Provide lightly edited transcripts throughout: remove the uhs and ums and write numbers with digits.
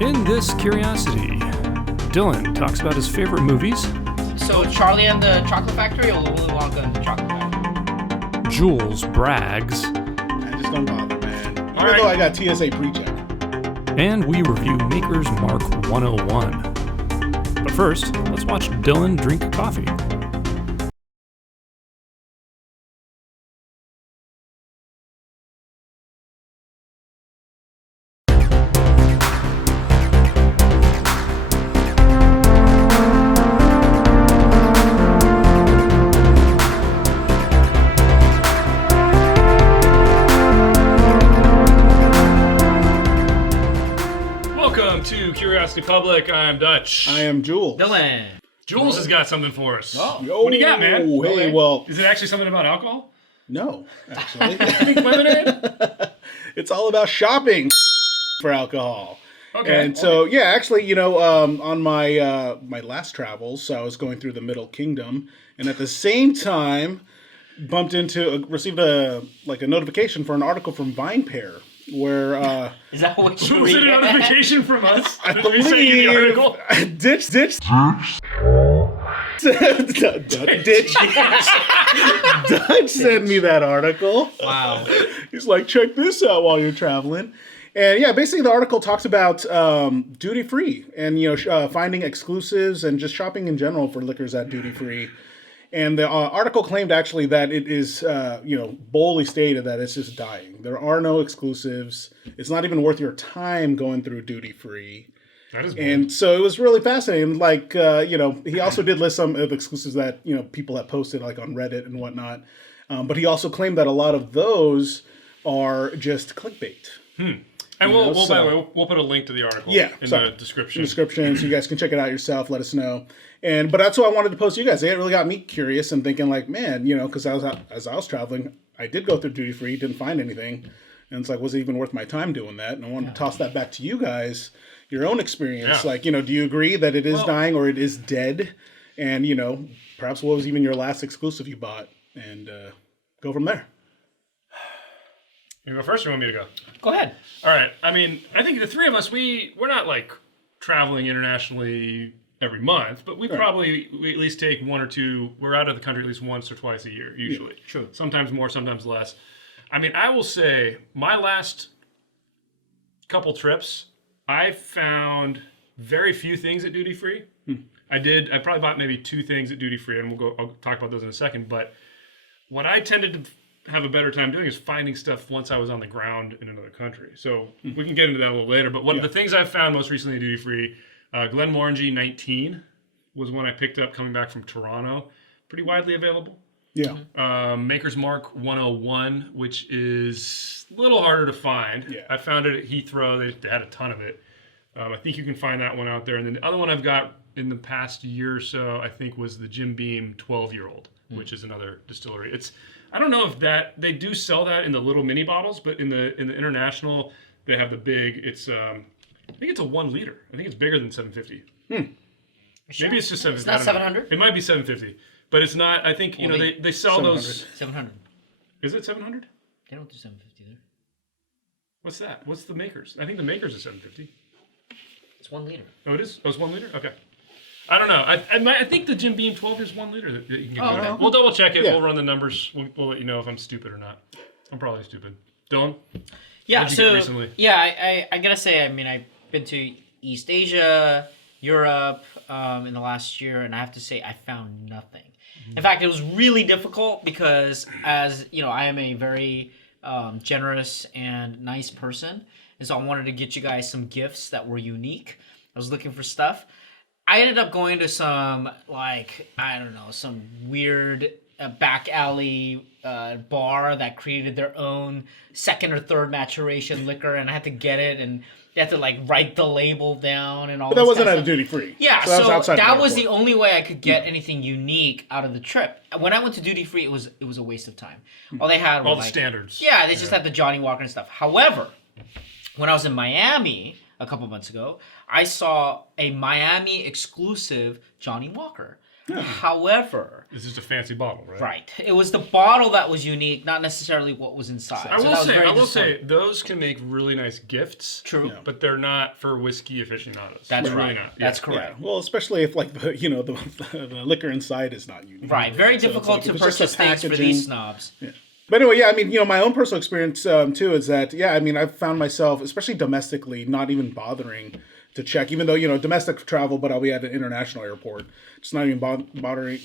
In this curiosity, Dylan talks about his favorite movies. So Charlie and the Chocolate Factory or Willy Wonka and the Chocolate Factory? Jules brags. I just don't bother, man. Even though I got TSA pre-check. And we review Maker's Mark 101. But first, let's watch Dylan drink coffee. Public, I'm Dutch. I am Jules. Dylan. Jules has got something for us. Oh. What do you got, man? Hey, Okay. well... Is it actually something about alcohol? No, actually. Pink lemonade? It's all about shopping for alcohol. Okay. And so, yeah, actually, on my my last travels, so I was going through the Middle Kingdom, and at the same time, received a notification for an article from vinepair, where... Is that what you Was it a read? notification from us? I Did we send you the article? Ditch. Dutch sent me that article. Wow. He's like, check this out while you're traveling. And yeah, basically the article talks about duty free and finding exclusives and just shopping in general for liquors at duty free. And the article claimed actually that it is, boldly stated that it's just dying. There are no exclusives. It's not even worth your time going through duty free. That is bold. And so it was really fascinating. Like, he also did list some of the exclusives that, people have posted like on Reddit and whatnot. But he also claimed that a lot of those are just clickbait. And by the way, we'll put a link to the article in the description. So you guys can check it out yourself. Let us know. But that's what I wanted to post to you guys. It really got me curious and thinking like, man, because as I was traveling, I did go through duty free, didn't find anything. And it's like, was it even worth my time doing that? And I wanted to toss that back to you guys, your own experience. Yeah. Like, do you agree that it is dying or it is dead? And, perhaps what was even your last exclusive you bought? And go from there. You go first or you want me to go? Go ahead. All right. I mean, I think the three of us, we're not like traveling internationally every month, but we at least take one or two. We're out of the country at least once or twice a year, usually. Yeah, true. Sometimes more, sometimes less. I mean, I will say my last couple trips, I found very few things at duty free. I probably bought maybe two things at duty free, and I'll talk about those in a second. But what I tended to have a better time doing is finding stuff once I was on the ground in another country. So we can get into that a little later. But one of the things I've found most recently at duty free, Glenmorangie 19 was one I picked up coming back from Toronto. Pretty widely available. Yeah. Maker's Mark 101, which is a little harder to find. Yeah. I found it at Heathrow. They had a ton of it. I think you can find that one out there. And then the other one I've got in the past year or so, I think, was the Jim Beam 12-year-old, which is another distillery. I don't know if they do sell that in the little mini bottles, but in the international, they have the big. I think it's a 1 liter. I think it's bigger than 750. Sure? Maybe it's just 750. It's not 700? It might be 750, but it's not. I think they sell 700. those. 700. Is it 700? They don't do 750 there. What's that? What's the makers? I think the makers is 750. It's 1 liter. Oh, it is. Oh, it's 1 liter. Okay. I don't know. I think the Jim Beam 12 is 1 liter that you can get. Okay. We'll double check it. Yeah. We'll run the numbers. We'll let you know if I'm stupid or not. I'm probably stupid. Dylan? Yeah, What'd you get recently? Yeah, I gotta say, I mean, I've been to East Asia, Europe in the last year, and I have to say I found nothing. In fact, it was really difficult because, as you know, I am a very generous and nice person, and so I wanted to get you guys some gifts that were unique. I was looking for stuff. I ended up going to some, some weird back alley bar that created their own second or third maturation liquor, and I had to get it, and you had to write the label down and all. But that this wasn't kind at of a duty free. Yeah, so that was the only way I could get anything unique out of the trip. When I went to duty free, it was a waste of time. All they had All were the standards. Yeah, they just had the Johnny Walker and stuff. However, when I was in Miami a couple months ago, I saw a Miami exclusive Johnny Walker. However, It's just a fancy bottle, right? right, it was the bottle that was unique, not necessarily what was inside. I So will that was say, very I will disappointing. say, those can make really nice gifts. True. Yeah. But they're not for whiskey aficionados. That's They're right. Really not. That's Yeah. correct. Well, especially if like the liquor inside is not unique. Right, very So it's difficult like, to if it's just the purchase things for packaging- these snobs. But anyway, yeah, I mean, my own personal experience too is that, yeah, I mean, I've found myself, especially domestically, not even bothering to check, even though, domestic travel, but I'll be at an international airport, just not even bothering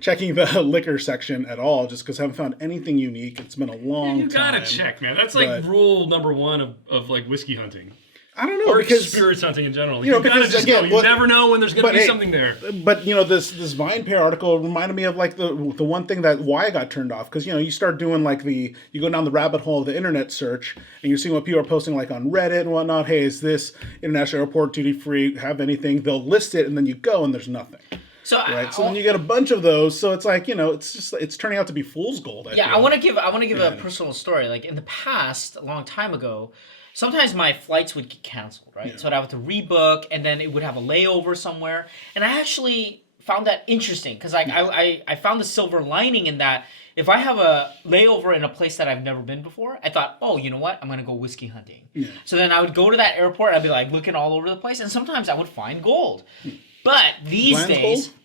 checking the liquor section at all, just because I haven't found anything unique. It's been a long You time. gotta check, man. That's like but- rule number one of like whiskey hunting. I don't know, Or because spirits hunting in general. you know, You gotta because, just again, go. You well, never know when there's gonna but be hey, something there. But this vinepair article reminded me of like the one thing that why I got turned off, because you start doing like you go down the rabbit hole of the internet search and you're seeing what people are posting like on Reddit and whatnot. Hey, is this international airport duty free? Have anything? They'll list it and then you go and there's nothing. So Right. So then you get a bunch of those. So it's like it's turning out to be fool's gold. yeah, feel. I want to give a personal story. Like in the past, a long time ago, sometimes my flights would get canceled, right? So I'd have to rebook, and then it would have a layover somewhere. And I actually found that interesting because I found the silver lining in that. If I have a layover in a place that I've never been before, I thought, oh, you know what? I'm gonna go whiskey hunting. So then I would go to that airport. I'd be like looking all over the place, and sometimes I would find gold. But these Bland's days. gold?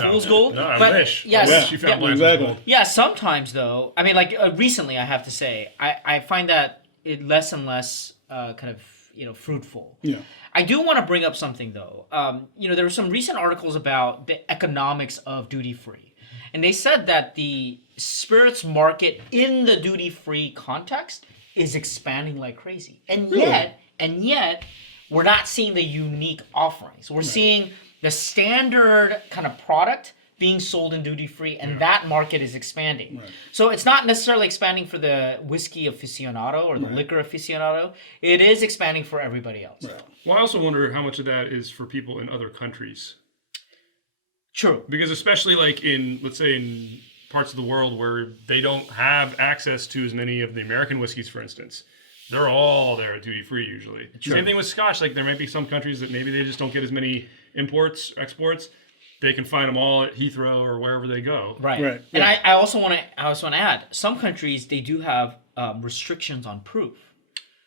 Fool's gold? No, I But, wish. yes, I wish you found yeah. Bland's Exactly. gold. Yeah, sometimes though. I mean, like recently, I have to say, I find that it less and less kind of fruitful. Yeah. I do want to bring up something though. There were some recent articles about the economics of duty free, and they said that the spirits market in the duty free context is expanding like crazy, and yet, we're not seeing the unique offerings. We're seeing the standard kind of product being sold in duty free, and that market is expanding. Right. So it's not necessarily expanding for the whiskey aficionado or the liquor aficionado. It is expanding for everybody else. Right. Well, I also wonder how much of that is for people in other countries. True. Because especially like let's say in parts of the world where they don't have access to as many of the American whiskeys, for instance, they're all there at duty free usually. Same thing with Scotch. Like there might be some countries that maybe they just don't get as many imports, exports. They can find them all at Heathrow or wherever they go. Right. Right, And yeah. I also want to add, some countries they do have restrictions on proof.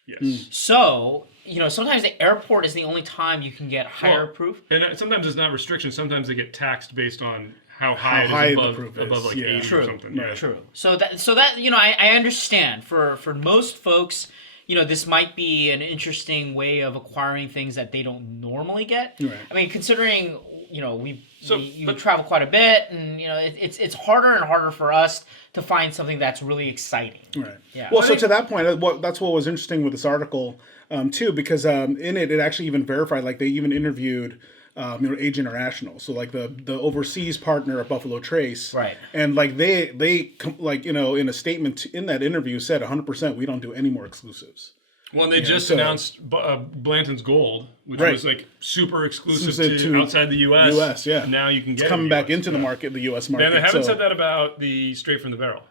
Yes. So sometimes the airport is the only time you can get higher Well, proof. And sometimes it's not restrictions. Sometimes they get taxed based on how high high it the is proof above is, like yeah. 80 True. or something. Right. Yeah. True. So that I understand for most folks, this might be an interesting way of acquiring things that they don't normally get. Right. I mean, considering you but- travel quite a bit, and it's harder and harder for us to find something that's really exciting. Right. Yeah. Well, so to that point, that's what was interesting with this article too, because in it actually even verified, like they even interviewed, Age International, so like the overseas partner of Buffalo Trace, Right. And like they in a statement in that interview said 100% we don't do any more exclusives. Well, and they just so- announced Blanton's Gold, which Right. was like super exclusive Exclusive to to outside the U.S. US, yeah. Now you can get Coming it in back the US. into the market, the U.S. market. And they haven't so, said that about the straight from the barrel.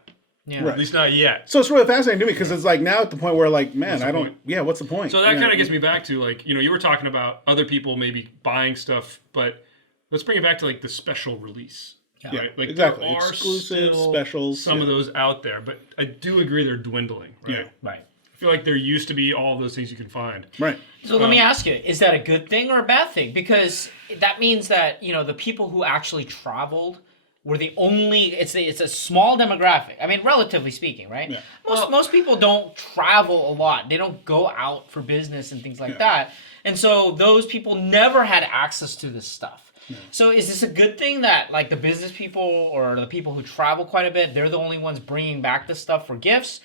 Yeah. Right. At least not yet. So it's really fascinating to me because it's like now at the point where like, man, the I don't. point? Yeah, what's the point? So that Yeah. kind of gets me back to like, you were talking about other people maybe buying stuff, but let's bring it back to like the special release. Yeah, Right? Like exactly. there are Exclusive still specials, some yeah. of those out there, but I do agree they're dwindling. Right? Yeah. Right. I feel like there used to be all those things you can find. Right. So let me ask you, is that a good thing or a bad thing? Because that means that, the people who actually traveled were the only, it's a small demographic. I mean, relatively speaking, right? Yeah. Most people don't travel a lot. They don't go out for business and things like that. And so those people never had access to this stuff. So is this a good thing that like the business people or the people who travel quite a bit, they're the only ones bringing back this stuff for gifts?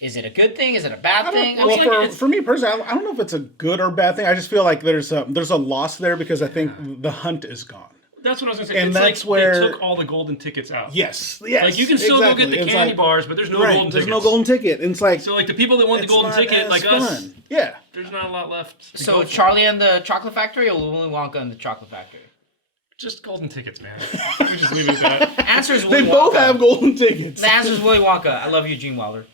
Is it a good thing? Is it a bad thing? I mean, Well, for me personally, I don't know if it's a good or bad thing. I just feel like there's a loss there because I think the hunt is gone. That's what I was going to say. And It's that's like where- they took all the golden tickets out. Yes. Like you can still exactly. go get the It's candy like, bars, but there's no right, golden there's tickets. no golden ticket. And it's like So like the people that want the it's golden not ticket, as like us, fun. Yeah. there's not a lot left. to so go for. Charlie and the Chocolate Factory or Willy Wonka and the Chocolate Factory? Just golden tickets, man. We just leave it at that. Answer is They Willy both Wonka. have golden tickets. The answer is Willy Wonka. I love you, Gene Wilder.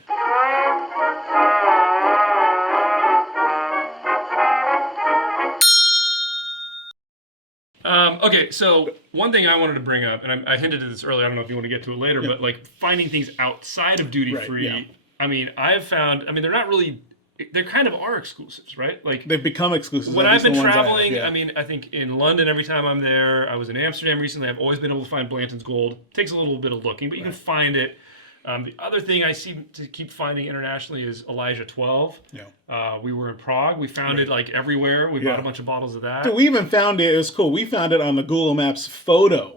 Okay, so one thing I wanted to bring up, and I hinted at this earlier. I don't know if you want to get to it later, but like finding things outside of duty free. Right, yeah. I mean, I've found. I mean, they're not really. They kind of are exclusives, right? Like They've become exclusives. when at I've least been the ones traveling, yeah. I mean, I think in London, every time I'm there, I was in Amsterdam recently. I've always been able to find Blanton's Gold. Takes a little bit of looking, but you can find it. The other thing I seem to keep finding internationally is Elijah 12. Yeah. We were in Prague. We found it like everywhere. We bought a bunch of bottles of that. Dude, we even found it. It was cool. We found it on the Google Maps photo.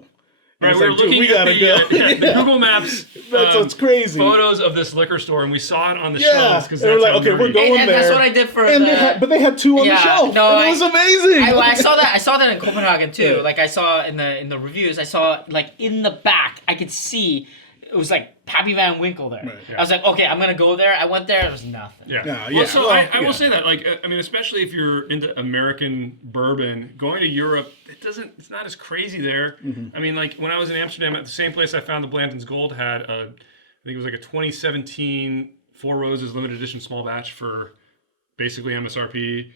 Right, It's we were like, dude, looking we at gotta go. the Google Maps. That's what's crazy. Photos of this liquor store, and we saw it on the Yeah, shelves because they were that's like, how okay, we're nerdy. going And there. that's what I did for and the... but they had two on the Yeah, shelf. no, and it was amazing. I saw that. I saw that in Copenhagen too. Like I saw in the reviews. I saw like in the back. I could see it was like Pappy Van Winkle there. Right, yeah. I was like, okay, I'm gonna go there. I went there. It was nothing. Yeah. No, Well, yeah, so well, I yeah. will say that, like, I mean, especially if you're into American bourbon, going to Europe, it's not as crazy there. Mm-hmm. I mean, like, when I was in Amsterdam, at the same place I found the Blanton's Gold had I think it was like a 2017 Four Roses limited edition small batch for basically MSRP.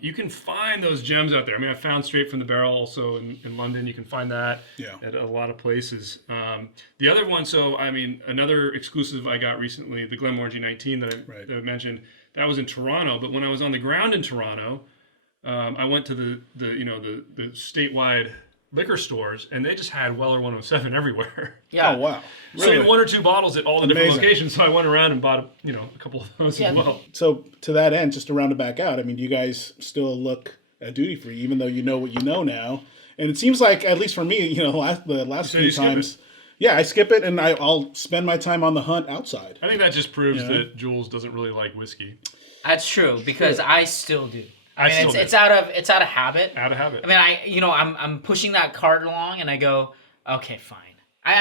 You can find those gems out there. I mean, I found Straight from the Barrel also in London. You can find that at a lot of places. The other one, so I mean, another exclusive I got recently, the Glenmore G19 that I mentioned, that was in Toronto. But when I was on the ground in Toronto, I went to the statewide liquor stores, and they just had Weller 107 everywhere. Yeah. Oh, wow. So Really? in one or two bottles at all the different Amazing. locations. So I went around and bought a couple of those as well. So to that end, just to round it back out, I mean, do you guys still look at duty free, even though you know what you know now? And it seems like, at least for me, the last So few you skip times, yeah, I skip it and I'll spend my time on the hunt outside. I think that just proves that Jules doesn't really like whiskey. That's true because I still do. I mean, still do. it's out of habit. Out of habit. I mean, I'm pushing that cart along, and I go, okay, fine. I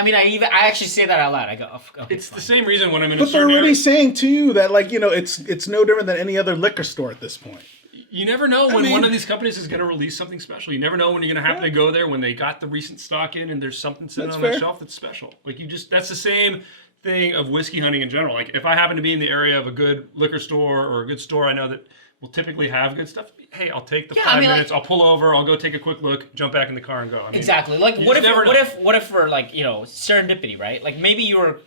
actually say that out loud. I go, okay, It's fine. the same reason when I'm in a But they're certain already area. saying too that it's no different than any other liquor store at this point. You never know when mean- one of these companies is going to release something special. You never know when you're going to happen to go there when they got the recent stock in and there's something sitting That's on fair. that shelf that's special. Like that's the same thing of whiskey hunting in general. Like if I happen to be in the area of a good liquor store or a good store I know that will typically have good stuff, hey, I'll take the 5 minutes, I'll pull over, I'll go take a quick look, jump back in the car and go. I mean, Exactly. Like you what just never know. if for like, serendipity, right? Like maybe you were,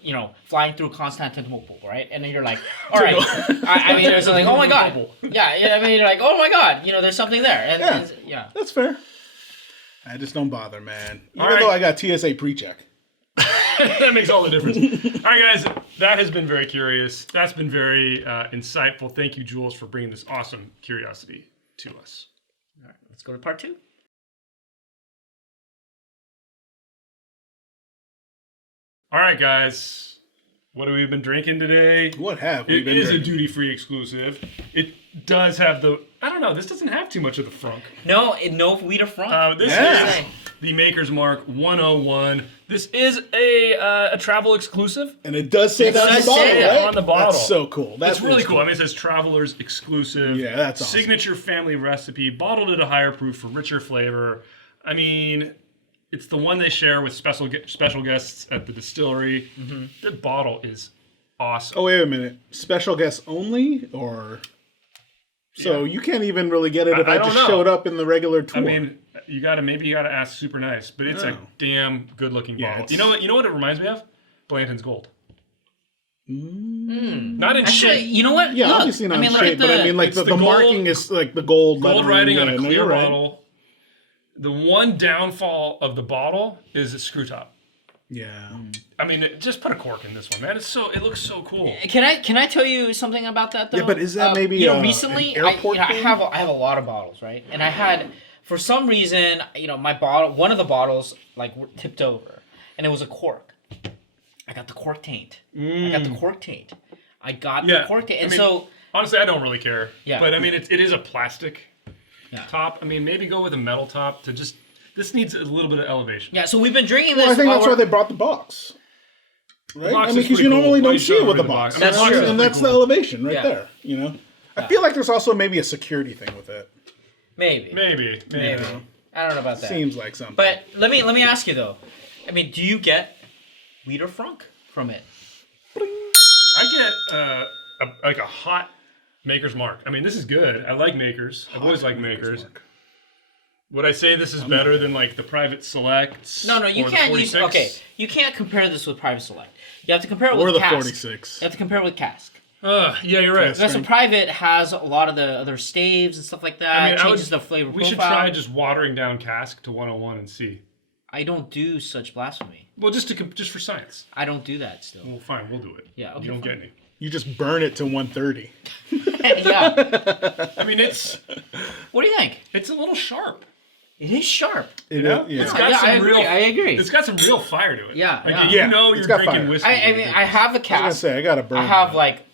flying through Constantinople, right? And then you're like, all right. I mean, there's like, oh my god. Yeah, I mean, you're like, oh my god, there's something there. And yeah. That's fair. I just don't bother, man. Even All right. though I got TSA pre-check. That makes all the difference. All right, guys, that has been very curious. That's been very insightful. Thank you, Jules, for bringing this awesome curiosity to us. All right, let's go to part 2. All right, guys, what have we been drinking today? What have we It been is a drinking? duty-free exclusive. It does have I don't know, this doesn't have too much of the frunk. No Weeder front. This Yeah. is the Maker's Mark 101. This is a travel exclusive. And it does say that on the does bottle, say that right? on the bottle. That's so cool. That's It's really cool. I mean, it says Traveler's Exclusive. Yeah, that's awesome. Signature family recipe, bottled at a higher proof for richer flavor. I mean, it's the one they share with special guests at the distillery. Mm-hmm. The bottle is awesome. Oh, wait a minute. Special guests only? Or... So you can't even really get it if I I don't just know. showed up in the regular tour. I mean, maybe you gotta ask super nice, but it's a Oh. damn good looking Yeah, bottle. it's- You know what it reminds me of? Blanton's Gold. Mm. Not in Actually, shape. you know what? Yeah, Look, obviously not I mean, look shape, at but I mean, like it's the the gold- marking is like the gold Gold lettering. writing on Yeah, a no, clear you're right. bottle. The one downfall of the bottle is a screw top. Yeah. I mean, just put a cork in this one, man. It looks so cool. Can I tell you something about that though? Yeah, but is that maybe, recently an airport I thing? have a lot of bottles, right? And I had for some reason, one of the bottles like tipped over, and it was a cork. I got the cork taint. I got the cork taint. And so honestly, I don't really care. Yeah. But I mean, it is a plastic Yeah. top. I mean, maybe go with a metal top to just. This needs a little bit of elevation. yeah, so we've been drinking this. Well, I think while that's why we're- they brought the box. Right? box I mean, is because pretty you cool. normally Why don't you see show it with me the the box. box? That's and true. that's the elevation right Yeah. there, I feel like there's also maybe a security thing with it. maybe. Maybe. I don't know about that. Seems like something. But let me ask you though. I mean, do you get wheat or frunk from it? I get like a hot Maker's Mark. I mean, this is good. I like Makers. I've always liked Makers. Would I say this is better than like the Private Selects? No, you or the can't use. 46? Okay, you can't compare this with Private Select. You have to compare it Or with the Cask. 46. You have to compare it with Cask. Yeah, you're right. Because the Private has a lot of the other staves and stuff like that. I mean, changes the flavor we profile. should try just watering down Cask to 101 and see. I don't do such blasphemy. Well, just for science. I don't do that still. Well, fine, we'll do it. Yeah, okay, you don't fine. get any. You just burn it to 130. Yeah. I mean, What do you think? it's a little sharp. It is sharp. You know? Yeah. It's got Yeah, some I agree. real- I agree. It's got some real fire to it. Yeah, like, yeah. You Yeah, know it's you're got drinking fire. whiskey. I mean, I have a I was gonna Cask. say, I got to burn. I have like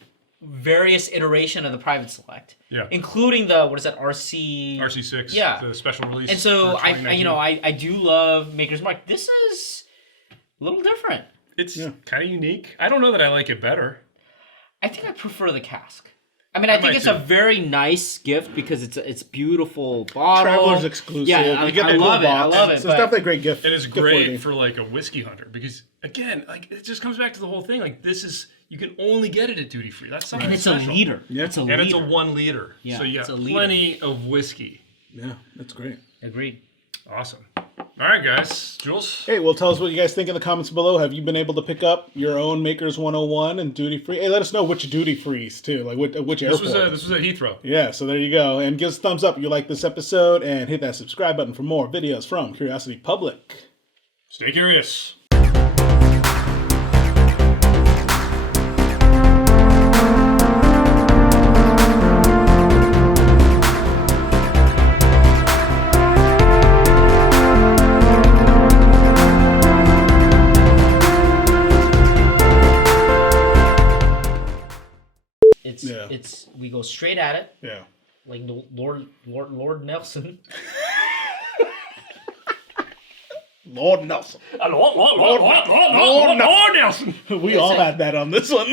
various iteration of the Private Select. Yeah. Including the what is that RC RC6. Yeah. The special release. And so for I 2019. I do love Maker's Mark. This is a little different. It's kind of unique. I don't know that I like it better. I think I prefer the Cask. I mean, I think might it's too. a very nice gift because it's beautiful bottle. Traveler's exclusive. Yeah, You get I the cool love it. I box. love it. So it's but- definitely a great gift. It is gift great worthy. for like a whiskey hunter because again, like it just comes back to the whole thing. Like this is you can only get it at duty free. That's something and it's special. a liter. Yeah. It's a And liter. it's a 1 liter. Yeah, so you it's got a liter. plenty of whiskey. Yeah, that's great. Agreed. Awesome. All right, guys. Jules. Hey, well, tell us what you guys think in the comments below. Have you been able to pick up your own Makers 101 and duty free? Hey, let us know which duty frees too, like which This airport. was at Heathrow. Yeah, so there you go. And give us a thumbs up if you like this episode, and hit that subscribe button for more videos from Curiosity Public. Stay curious. It's we go straight at it Yeah. like Lord Nelson. Lord Nelson. Lord Nelson. We all had that on this one.